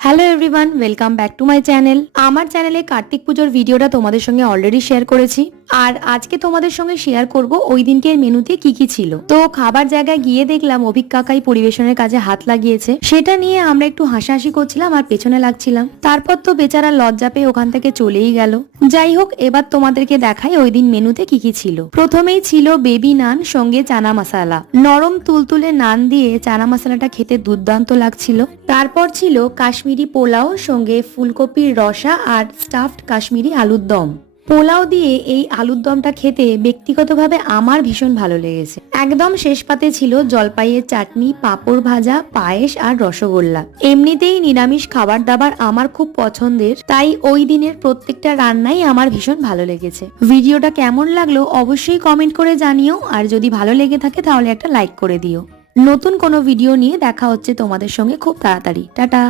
Hello everyone, welcome back to my channel. আমার চ্যানেলে কার্তিক পুজোর ভিডিওটা তোমাদের সঙ্গে অলরেডি শেয়ার করেছি, আর আজকে তোমাদের সঙ্গে শেয়ার করব ওই দিনকের মেনুতে কি কি ছিল। তো খাবার জায়গায় গিয়ে দেখলাম অভিক কাকাই পরিবেশনের কাজে হাত লাগিয়েছে, সেটা নিয়ে আমরা একটু হাসাহাসি করছিলাম আর পেছনে লাগছিলাম। তারপর তো বেচারা লজ্জা পেয়ে ওখান থেকে চলেই গেল। যাই হোক, এবার তোমাদেরকে দেখাই ওই দিন মেনুতে কি কি ছিল। প্রথমেই ছিল বেবি নান সঙ্গে চানা মশলা। নরম তুলতুলে নান দিয়ে চানা মশলাটা খেতে দুর্দান্ত লাগছিল। তারপর ছিল কাশ্মীরি পোলাও সঙ্গে ফুলকপির রসা আর স্টাফড কাশ্মীরি আলুর দম। পোলাও দিয়ে এই আলুর দমটা খেতে ব্যক্তিগতভাবে আমার ভীষণ ভালো লেগেছে। একদম শেষ পাতে ছিল জলপাইয়ের চাটনি, পাঁপড় ভাজা, পায়েস আর রসগোল্লা। এমনিতেই নিরামিষ খাবার দাবার আমার খুব পছন্দের, তাই ওই দিনের প্রত্যেকটা রান্নাই আমার ভীষণ ভালো লেগেছে। ভিডিওটা কেমন লাগলো অবশ্যই কমেন্ট করে জানিও, আর যদি ভালো লেগে থাকে তাহলে একটা লাইক করে দিও। নতুন কোনো ভিডিও নিয়ে দেখা হচ্ছে তোমাদের সঙ্গে খুব তাড়াতাড়ি। টাটা।